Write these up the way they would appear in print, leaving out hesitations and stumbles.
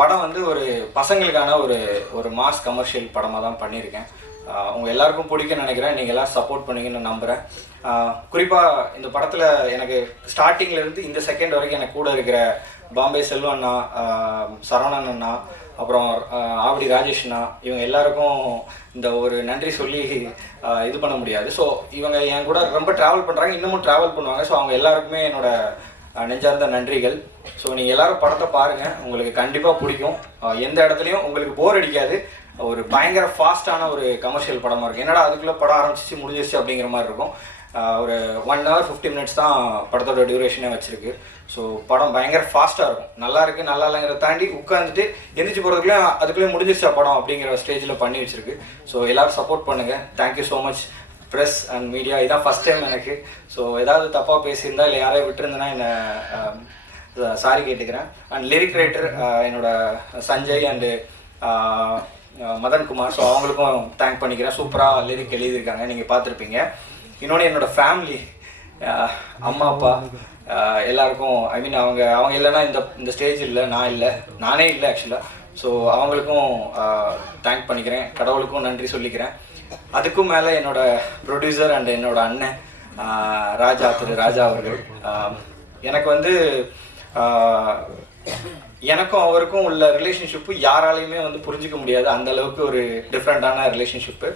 படம் வந்து ஒரு பசங்களுக்கான ஒரு ஒரு மாஸ் கமர்ஷியல் படமாக தான் பண்ணியிருக்கேன். உங்கள் எல்லாருக்கும் பிடிக்கும்னு நினைக்கிறேன். நீங்கள் எல்லோரும் சப்போர்ட் பண்ணுவீங்கன்னு நம்புகிறேன். குறிப்பாக இந்த படத்தில் எனக்கு ஸ்டார்டிங்லேருந்து இந்த செகண்ட் வரைக்கும் எனக்கு கூட இருக்கிற பாம்பே செல்வம் அண்ணா, சரவணன் அண்ணா, அப்புறம் ஆவடி ராஜேஷ் அண்ணா, இவங்க எல்லாருக்கும் இந்த ஒரு நன்றி சொல்லி இது பண்ண முடியாது. ஸோ இவங்க என் கூட ரொம்ப ட்ராவல் பண்ணுறாங்க, இன்னமும் ட்ராவல் பண்ணுவாங்க. ஸோ அவங்க எல்லாருக்குமே என்னோடய நெஞ்சார்ந்த நன்றிகள். ஸோ நீங்கள் எல்லோரும் படத்தை பாருங்கள், உங்களுக்கு கண்டிப்பாக பிடிக்கும். எந்த இடத்துலையும் உங்களுக்கு போர் அடிக்காது. ஒரு பயங்கர ஃபாஸ்ட்டான ஒரு கமர்ஷியல் படமாக இருக்குது. என்னடா அதுக்குள்ளே படம் ஆரம்பிச்சிச்சு முடிஞ்சிருச்சு அப்படிங்கிற மாதிரி இருக்கும். ஒரு 1 hour 50 minutes தான் படத்தோட டியூரேஷனே வச்சுருக்கு. ஸோ படம் பயங்கர ஃபாஸ்ட்டாக இருக்கும். நல்லா இருக்குது நல்லா இல்லைங்கிறத தாண்டி உட்காந்துட்டு எந்திரிச்சு போகிறதுக்குள்ளே அதுக்குள்ளே முடிஞ்சிருச்சா படம் அப்படிங்கிற ஸ்டேஜில் பண்ணி வச்சுருக்கு. ஸோ எல்லோரும் சப்போர்ட் பண்ணுங்கள். Thank you so much press and media. இதான் ஃபஸ்ட் டைம் எனக்கு. ஸோ ஏதாவது தப்பாக பேசியிருந்தா இல்லை யாரையும் விட்டுருந்தேன்னா என்னை சாரி கேட்டுக்கிறேன். அண்ட் லிரிக் ரைட்டர் என்னோட சஞ்சய் அண்டு மதன்குமார். ஸோ அவங்களுக்கும் தேங்க் பண்ணிக்கிறேன். சூப்பராக லிரிக் எழுதியிருக்காங்க, நீங்கள் பார்த்துருப்பீங்க. இன்னொன்று என்னோடய ஃபேமிலி, அம்மா அப்பா எல்லாருக்கும், ஐ மீன் அவங்க இல்லைன்னா இந்த ஸ்டேஜ் இல்லை, நானே இல்லை ஆக்சுவலாக. ஸோ அவங்களுக்கும் தேங்க் பண்ணிக்கிறேன். கடவுளுக்கும் நன்றி சொல்லிக்கிறேன். அதுக்கும் மேலே என்னோடய ப்ரொடியூசர் அண்ட் என்னோடய அண்ணன் திரு ராஜா அவர்கள். எனக்கு வந்து எனக்கும் அவருக்கும் உள்ள ரிலேஷன்ஷிப்பு யாராலையுமே புரிஞ்சிக்க முடியாது. அந்த அளவுக்கு ஒரு டிஃப்ரெண்ட்டான ரிலேஷன்ஷிப்பு.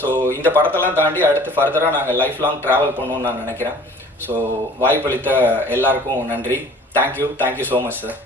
ஸோ இந்த படத்தெல்லாம் தாண்டி அடுத்து ஃபர்தராக நாங்கள் லைஃப் லாங் ட்ராவல் பண்ணணும்னு நான் நினைக்கிறேன். ஸோ வாய்ப்பளித்த எல்லாருக்கும் நன்றி. Thank you so much sir.